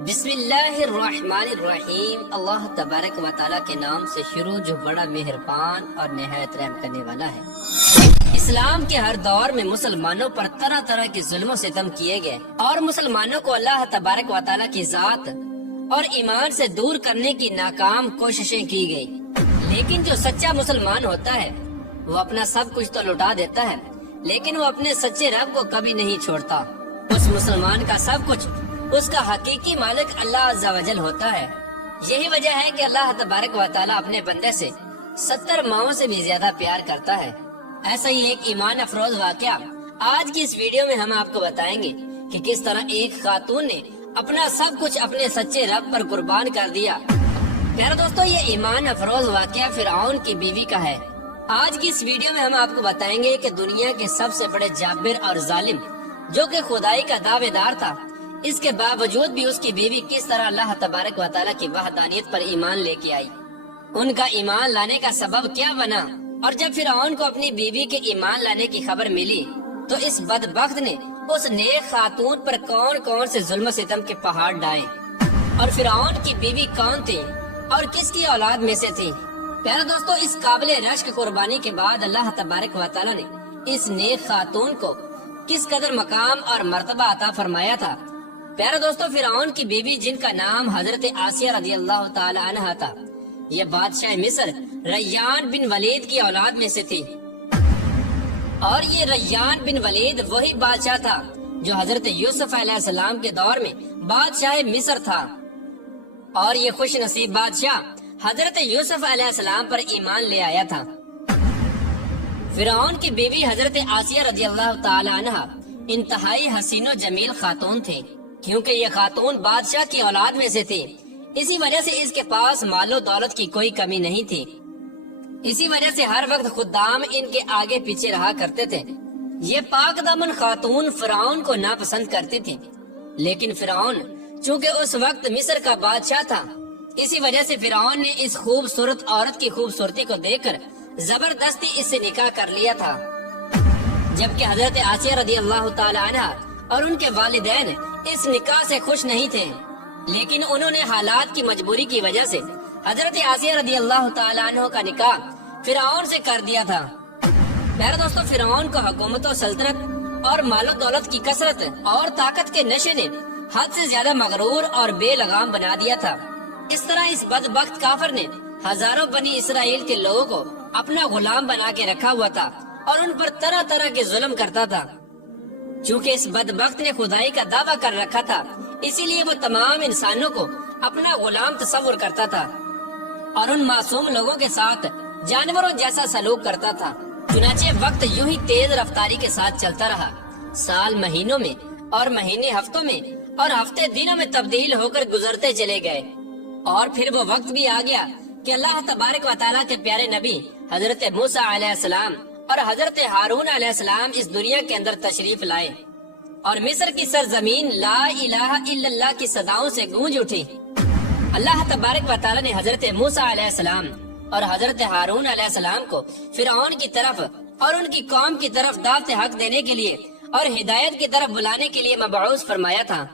بسم اللہ الرحمن الرحیم۔ اللہ تبارک و تعالیٰ کے نام سے شروع جو بڑا مہربان اور نہایت رحم کرنے والا ہے۔ اسلام کے ہر دور میں مسلمانوں پر طرح طرح کے ظلم و ستم کیے گئے اور مسلمانوں کو اللہ تبارک و تعالیٰ کی ذات اور ایمان سے دور کرنے کی ناکام کوششیں کی گئی، لیکن جو سچا مسلمان ہوتا ہے وہ اپنا سب کچھ تو لٹا دیتا ہے، لیکن وہ اپنے سچے رب کو کبھی نہیں چھوڑتا۔ اس مسلمان کا سب کچھ اس کا حقیقی مالک اللہ عز و جل ہوتا ہے۔ یہی وجہ ہے کہ اللہ تبارک و تعالیٰ اپنے بندے سے 70 ماؤں سے بھی زیادہ پیار کرتا ہے۔ ایسا ہی ایک ایمان افروز واقعہ آج کی اس ویڈیو میں ہم آپ کو بتائیں گے کہ کس طرح ایک خاتون نے اپنا سب کچھ اپنے سچے رب پر قربان کر دیا۔ پیارے دوستو، یہ ایمان افروز واقعہ فرعون کی بیوی کا ہے۔ آج کی اس ویڈیو میں ہم آپ کو بتائیں گے کہ دنیا کے سب سے بڑے جابر اور ظالم جو کہ خدائی کا دعوے دار تھا، اس کے باوجود بھی اس کی بیوی کس طرح اللہ تبارک و تعالیٰ کی وحدانیت پر ایمان لے کے آئی، ان کا ایمان لانے کا سبب کیا بنا، اور جب فرعون کو اپنی بیوی کے ایمان لانے کی خبر ملی تو اس بدبخت نے اس نیک خاتون پر کون کون سے ظلم و ستم کے پہاڑ ڈائے، اور فرعون کی بیوی کون تھی اور کس کی اولاد میں سے تھی۔ پیارے دوستو، اس قابل رشک قربانی کے بعد اللہ تبارک و تعالیٰ نے اس نیک خاتون کو کس قدر مقام اور مرتبہ عطا فرمایا تھا۔ پیارے دوستو، فرعون کی بیوی جن کا نام حضرت آسیہ رضی اللہ تعالی عنہ تھا، یہ بادشاہ مصر ریان بن ولید کی اولاد میں سے تھی، اور یہ ریان بن ولید وہی بادشاہ تھا جو حضرت یوسف علیہ السلام کے دور میں بادشاہ مصر تھا، اور یہ خوش نصیب بادشاہ حضرت یوسف علیہ السلام پر ایمان لے آیا تھا۔ فرعون کی بیوی حضرت آسیہ رضی اللہ تعالی عنہ انتہائی حسین و جمیل خاتون تھی، کیونکہ یہ خاتون بادشاہ کی اولاد میں سے تھی، اسی وجہ سے اس کے پاس مال و دولت کی کوئی کمی نہیں تھی، اسی وجہ سے ہر وقت خدام ان کے آگے پیچھے رہا کرتے تھے۔ یہ پاک دامن خاتون فرعون کو ناپسند کرتی تھی، لیکن فرعون چونکہ اس وقت مصر کا بادشاہ تھا، اسی وجہ سے فرعون نے اس خوبصورت عورت کی خوبصورتی کو دیکھ کر زبردستی اس سے نکاح کر لیا تھا، جبکہ حضرت آسیہ رضی اللہ تعالی عنہ اور ان کے والدین اس نکاح سے خوش نہیں تھے، لیکن انہوں نے حالات کی مجبوری کی وجہ سے حضرت آسیہ رضی اللہ تعالی عنہ کا نکاح فرعون سے کر دیا تھا۔ پیارے دوستو، فرعون کو حکومت و سلطنت اور مال و دولت کی کثرت اور طاقت کے نشے نے حد سے زیادہ مغرور اور بے لگام بنا دیا تھا۔ اس طرح اس بدبخت کافر نے ہزاروں بنی اسرائیل کے لوگوں کو اپنا غلام بنا کے رکھا ہوا تھا اور ان پر طرح طرح کے ظلم کرتا تھا۔ چونکہ اس بدبخت نے خدائی کا دعویٰ کر رکھا تھا، اسی لیے وہ تمام انسانوں کو اپنا غلام تصور کرتا تھا اور ان معصوم لوگوں کے ساتھ جانوروں جیسا سلوک کرتا تھا۔ چنانچہ وقت یوں ہی تیز رفتاری کے ساتھ چلتا رہا، سال مہینوں میں اور مہینے ہفتوں میں اور ہفتے دنوں میں تبدیل ہو کر گزرتے چلے گئے، اور پھر وہ وقت بھی آ گیا کہ اللہ تبارک و تعالیٰ کے پیارے نبی حضرت موسیٰ علیہ السلام اور حضرت ہارون علیہ السلام اس دنیا کے اندر تشریف لائے، اور مصر کی سرزمین لا الہ الا اللہ کی صداؤں سے گونج اٹھی۔ اللہ تبارک و تعالیٰ نے حضرت موسیٰ علیہ السلام اور حضرت ہارون علیہ السلام کو فرعون کی طرف اور ان کی قوم کی طرف دعوت حق دینے کے لیے اور ہدایت کی طرف بلانے کے لیے مبعوث فرمایا تھا۔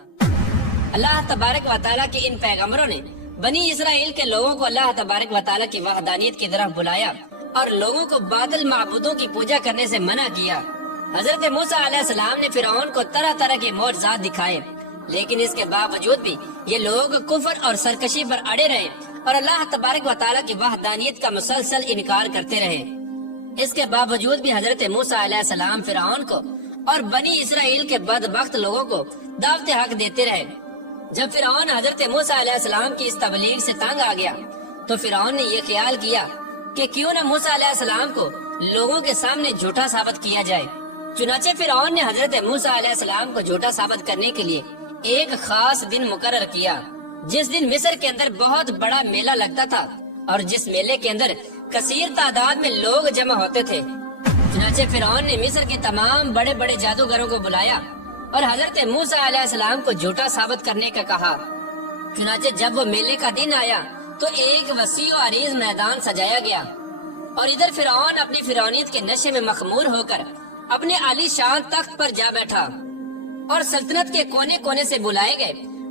اللہ تبارک و تعالیٰ کے ان پیغمبروں نے بنی اسرائیل کے لوگوں کو اللہ تبارک و تعالیٰ کی وحدانیت کی طرف بلایا اور لوگوں کو باطل معبودوں کی پوجا کرنے سے منع کیا۔ حضرت موسیٰ علیہ السلام نے فرعون کو طرح طرح کے معجزات دکھائے، لیکن اس کے باوجود بھی یہ لوگ کفر اور سرکشی پر اڑے رہے اور اللہ تبارک و تعالیٰ کی وحدانیت کا مسلسل انکار کرتے رہے۔ اس کے باوجود بھی حضرت موسیٰ علیہ السلام فرعون کو اور بنی اسرائیل کے بدبخت لوگوں کو دعوت حق دیتے رہے۔ جب فرعون حضرت موسیٰ علیہ السلام کی اس تبلیغ سے تنگ آ گیا تو فرعون نے یہ خیال کیا کہ کیوں نہ موسیٰ علیہ السلام کو لوگوں کے سامنے جھوٹا ثابت کیا جائے۔ چنانچہ فرعون نے حضرت موسیٰ علیہ السلام کو جھوٹا ثابت کرنے کے لیے ایک خاص دن مقرر کیا، جس دن مصر کے اندر بہت بڑا میلہ لگتا تھا اور جس میلے کے اندر کثیر تعداد میں لوگ جمع ہوتے تھے۔ چنانچہ فرعون نے مصر کے تمام بڑے بڑے جادوگروں کو بلایا اور حضرت موسیٰ علیہ السلام کو جھوٹا ثابت کرنے کا کہا۔ چنانچہ جب وہ میلے کا دن آیا تو ایک وسیع و عریض میدان سجایا گیا، اور ادھر فرعون اپنی فرعونیت کے نشے میں مخمور ہو کر اپنے عالی شان تخت پر جا بیٹھا، اور سلطنت کے کونے کونے سے بلائے گئے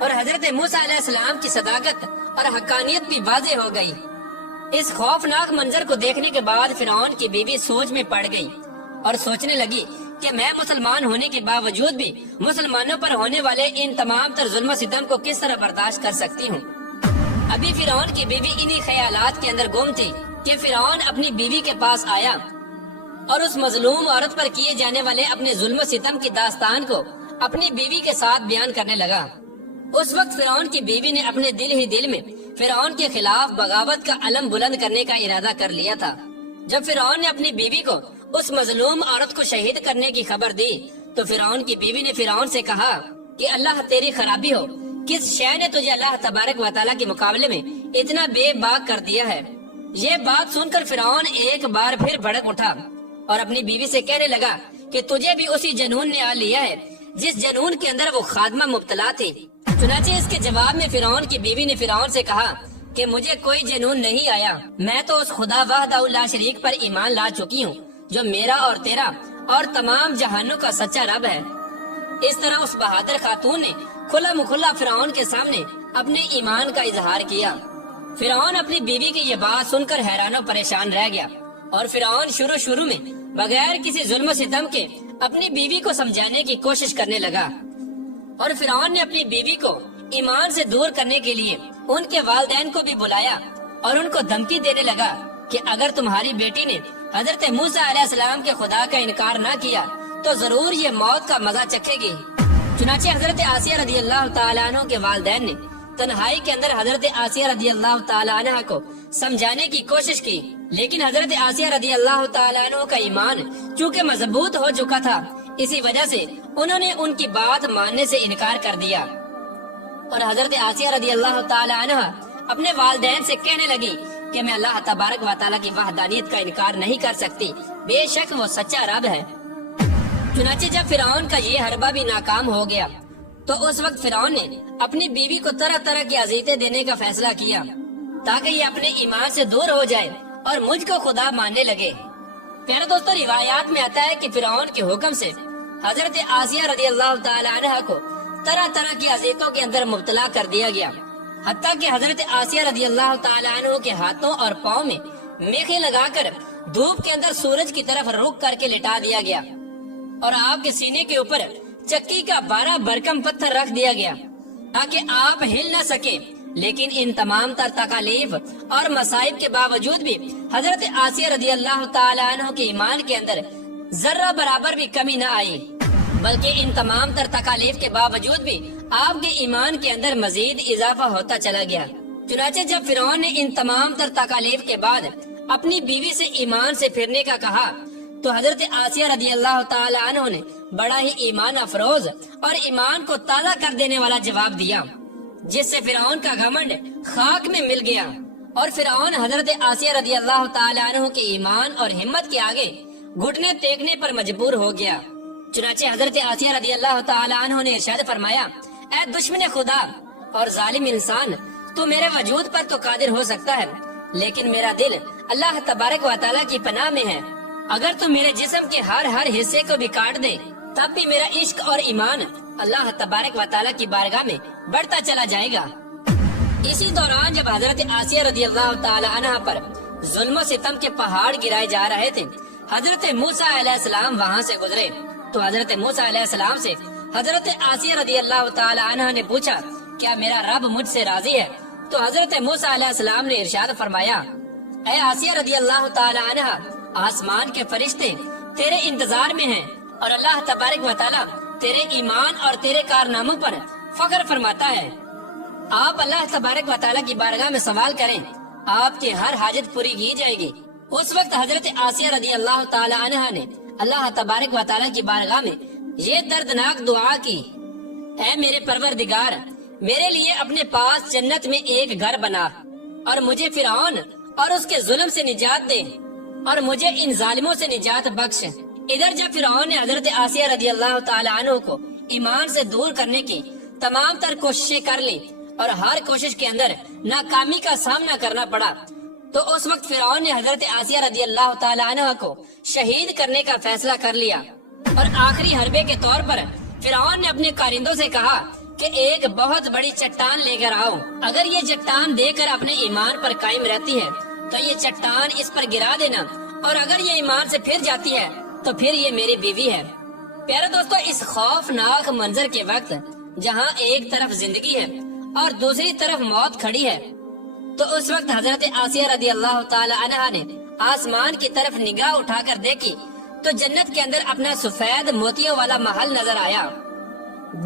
اور حضرت موسیٰ علیہ السلام کی صداقت اور حقانیت بھی واضح ہو گئی۔ اس خوفناک منظر کو دیکھنے کے بعد فرعون کی بیوی سوچ میں پڑ گئی اور سوچنے لگی کہ میں مسلمان ہونے کے باوجود بھی مسلمانوں پر ہونے والے ان تمام تر ظلم و ستم کو کس طرح برداشت کر سکتی ہوں۔ ابھی فرعون کی بیوی انہی خیالات کے اندر گم تھی کہ فرعون اپنی بیوی کے پاس آیا اور اس مظلوم عورت پر کیے جانے والے اپنے ظلم و ستم کی داستان کو اپنی بیوی کے ساتھ بیان کرنے لگا۔ اس وقت فرعون کی بیوی نے اپنے دل ہی دل میں فرعون کے خلاف بغاوت کا علم بلند کرنے کا ارادہ کر لیا تھا۔ جب فرعون نے اپنی بیوی کو اس مظلوم عورت کو شہید کرنے کی خبر دی تو فرعون کی بیوی نے فرعون سے کہا کہ اللہ تیری خرابی ہو، کس شے نے تجھے اللہ تبارک و تعالیٰ کے مقابلے میں اتنا بے باک کر دیا ہے؟ یہ بات سن کر فرعون ایک بار پھر بھڑک اٹھا اور اپنی بیوی سے کہنے لگا کہ تجھے بھی اسی جنون نے آ لیا ہے جس جنون کے اندر وہ خادمہ مبتلا تھی۔ چنانچہ اس کے جواب میں فرعون کی بیوی نے فرعون سے کہا کہ مجھے کوئی جنون نہیں آیا، میں تو اس خدا وحدہ لا شریک پر ایمان لا چکی ہوں جو میرا اور تیرا اور تمام جہانوں کا سچا رب ہے۔ اس طرح اس بہادر خاتون نے کھلا مکھلا فرعون کے سامنے اپنے ایمان کا اظہار کیا۔ فرعون اپنی بیوی کی یہ بات سن کر حیران و پریشان رہ گیا اور فرعون شروع میں بغیر کسی ظلم و ستم کے اپنی بیوی کو سمجھانے کی کوشش کرنے لگا، اور فرعون نے اپنی بیوی کو ایمان سے دور کرنے کے لیے ان کے والدین کو بھی بلایا اور ان کو دھمکی دینے لگا کہ اگر تمہاری بیٹی نے حضرت موسیٰ علیہ السلام کے خدا کا انکار نہ کیا تو ضرور یہ موت کا مزہ چکھے گی۔ چنانچہ حضرت آسیہ رضی اللہ تعالیٰ عنہ کے والدین نے تنہائی کے اندر حضرت آسیہ رضی اللہ تعالیٰ عنہ کو سمجھانے کی کوشش کی، لیکن حضرت آسیہ رضی اللہ تعالیٰ عنہ کا ایمان چونکہ مضبوط ہو چکا تھا، اسی وجہ سے انہوں نے ان کی بات ماننے سے انکار کر دیا، اور حضرت آسیہ رضی اللہ تعالیٰ عنہ اپنے والدین سے کہنے لگی کہ میں اللہ تبارک و تعالیٰ کی وحدانیت کا انکار نہیں کر سکتی، بے شک وہ سچا رب ہے۔ چنانچہ جب فرعون کا یہ حربہ بھی ناکام ہو گیا تو اس وقت فرعون نے اپنی بیوی کو طرح طرح کی اذیتیں دینے کا فیصلہ کیا تاکہ یہ اپنے ایمان سے دور ہو جائے اور مجھ کو خدا ماننے لگے۔ پیارے دوستو، روایات میں آتا ہے کہ فرعون کے حکم سے حضرت آسیہ رضی اللہ تعالی عنہ کو طرح طرح کی اذیتوں کے اندر مبتلا کر دیا گیا، حتیٰ کہ حضرت آسیہ رضی اللہ تعالی عنہ کے ہاتھوں اور پاؤں میں میخیں لگا کر دھوپ کے اندر سورج کی طرف رخ کر کے لٹا دیا گیا، اور آپ کے سینے کے اوپر چکی کا 12 بھرکم پتھر رکھ دیا گیا تاکہ آپ ہل نہ سکے۔ لیکن ان تمام تر تکالیف اور مصائب کے باوجود بھی حضرت آسیہ رضی اللہ تعالی عنہ کے ایمان کے اندر ذرہ برابر بھی کمی نہ آئی، بلکہ ان تمام تر تکالیف کے باوجود بھی آپ کے ایمان کے اندر مزید اضافہ ہوتا چلا گیا۔ چنانچہ جب فرعون نے ان تمام تر تکالیف کے بعد اپنی بیوی سے ایمان سے پھرنے کا کہا تو حضرت آسیہ رضی اللہ تعالی عنہ نے بڑا ہی ایمان افروز اور ایمان کو تازہ کر دینے والا جواب دیا، جس سے فرعون کا گھمنڈ خاک میں مل گیا، اور فرعون حضرت آسیہ رضی اللہ تعالی عنہ کے ایمان اور ہمت کے آگے گھٹنے ٹیکنے پر مجبور ہو گیا۔ چنانچہ حضرت آسیہ رضی اللہ تعالی عنہ نے ارشاد فرمایا، اے دشمن خدا اور ظالم انسان، تو میرے وجود پر تو قادر ہو سکتا ہے، لیکن میرا دل اللہ تبارک و تعالیٰ کی پناہ میں ہے۔ اگر تو میرے جسم کے ہر حصے کو بھی کاٹ دے تب بھی میرا عشق اور ایمان اللہ تبارک و تعالیٰ کی بارگاہ میں بڑھتا چلا جائے گا۔ اسی دوران جب حضرت آسیہ رضی اللہ تعالی عنہ پر ظلم و ستم کے پہاڑ گرائے جا رہے تھے، حضرت موسیٰ علیہ السلام وہاں سے گزرے تو حضرت موسیٰ علیہ السلام سے حضرت آسیہ رضی اللہ تعالی عنہ نے پوچھا، کیا میرا رب مجھ سے راضی ہے؟ تو حضرت موسیٰ علیہ السلام نے ارشاد فرمایا، اے آسیہ رضی اللہ تعالی عنہ، آسمان کے فرشتے تیرے انتظار میں ہیں اور اللہ تبارک و تعالیٰ تیرے ایمان اور تیرے کارناموں پر فخر فرماتا ہے۔ آپ اللہ تبارک و تعالیٰ کی بارگاہ میں سوال کریں، آپ کی ہر حاجت پوری کی جائے گی۔ اس وقت حضرت آسیہ رضی اللہ تعالی عنہ نے اللہ تبارک و تعالیٰ کی بارگاہ میں یہ دردناک دعا کی، اے میرے پروردگار، میرے لیے اپنے پاس جنت میں ایک گھر بنا اور مجھے فرعون اور اس کے ظلم سے نجات دے اور مجھے ان ظالموں سے نجات بخش۔ ادھر جب فرعون نے حضرت آسیہ رضی اللہ تعالی عنہ کو ایمان سے دور کرنے کی تمام تر کوششیں کر لی اور ہر کوشش کے اندر ناکامی کا سامنا کرنا پڑا، تو اس وقت فرعون نے حضرت آسیہ رضی اللہ تعالی عنہ کو شہید کرنے کا فیصلہ کر لیا، اور آخری حربے کے طور پر فرعون نے اپنے کارندوں سے کہا کہ ایک بہت بڑی چٹان لے کر آؤ، اگر یہ چٹان دے کر اپنے ایمان پر قائم رہتی ہے تو یہ چٹان اس پر گرا دینا، اور اگر یہ ایمان سے پھر جاتی ہے تو پھر یہ میری بیوی ہے۔ پیارے دوستو، اس خوفناک منظر کے وقت جہاں ایک طرف زندگی ہے اور دوسری طرف موت کھڑی ہے، تو اس وقت حضرت آسیہ رضی اللہ تعالی عنہا نے آسمان کی طرف نگاہ اٹھا کر دیکھی تو جنت کے اندر اپنا سفید موتیوں والا محل نظر آیا،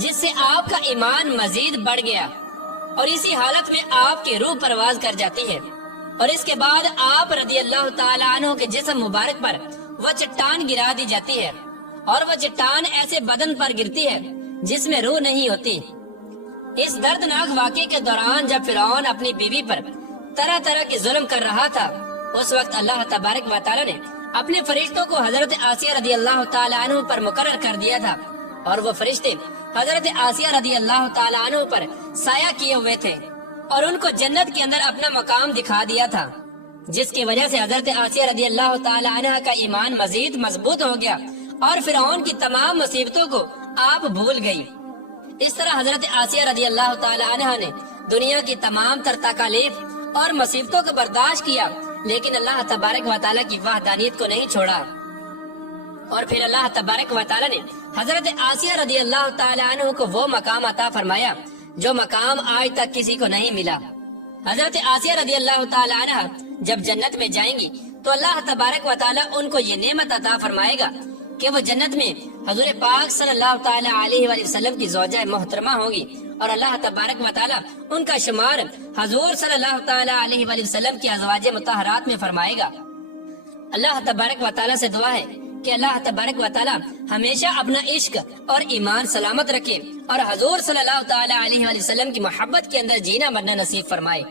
جس سے آپ کا ایمان مزید بڑھ گیا، اور اسی حالت میں آپ کی روح پرواز کر جاتی ہے، اور اس کے بعد آپ رضی اللہ تعالی عنہ کے جسم مبارک پر وہ چٹان گرا دی جاتی ہے، اور وہ چٹان ایسے بدن پر گرتی ہے جس میں روح نہیں ہوتی۔ اس دردناک واقعے کے دوران جب فرعون اپنی بیوی پر طرح طرح کے ظلم کر رہا تھا، اس وقت اللہ تبارک و تعالی نے اپنے فرشتوں کو حضرت آسیہ رضی اللہ تعالی عنہ پر مقرر کر دیا تھا، اور وہ فرشتے حضرت آسیہ رضی اللہ تعالی عنہ پر سایہ کیے ہوئے تھے، اور ان کو جنت کے اندر اپنا مقام دکھا دیا تھا، جس کی وجہ سے حضرت آسیہ رضی اللہ تعالی عنہ کا ایمان مزید مضبوط ہو گیا، اور فرعون کی تمام مصیبتوں کو آپ بھول گئی۔ اس طرح حضرت آسیہ رضی اللہ تعالی عنہ نے دنیا کی تمام تر تکالیف اور مصیبتوں کو برداشت کیا، لیکن اللہ تبارک و تعالی کی وحدانیت کو نہیں چھوڑا، اور پھر اللہ تبارک و تعالی نے حضرت آسیہ رضی اللہ تعالی عنہ کو وہ مقام عطا فرمایا جو مقام آج تک کسی کو نہیں ملا۔ حضرت آسیہ رضی اللہ تعالی عنہ جب جنت میں جائیں گی تو اللہ تبارک و تعالی ان کو یہ نعمت عطا فرمائے گا کہ وہ جنت میں حضور پاک صلی اللہ تعالی علیہ وآلہ وسلم کی زوجہ محترمہ ہوگی، اور اللہ تبارک و تعالی ان کا شمار حضور صلی اللہ تعالی علیہ وآلہ وسلم کی ازواج مطہرات میں فرمائے گا۔ اللہ تبارک و تعالی سے دعا ہے کہ اللہ تبارک و تعالی ہمیشہ اپنا عشق اور ایمان سلامت رکھے، اور حضور صلی اللہ تعالی علیہ وآلہ وسلم کی محبت کے اندر جینا مرنا نصیب فرمائے۔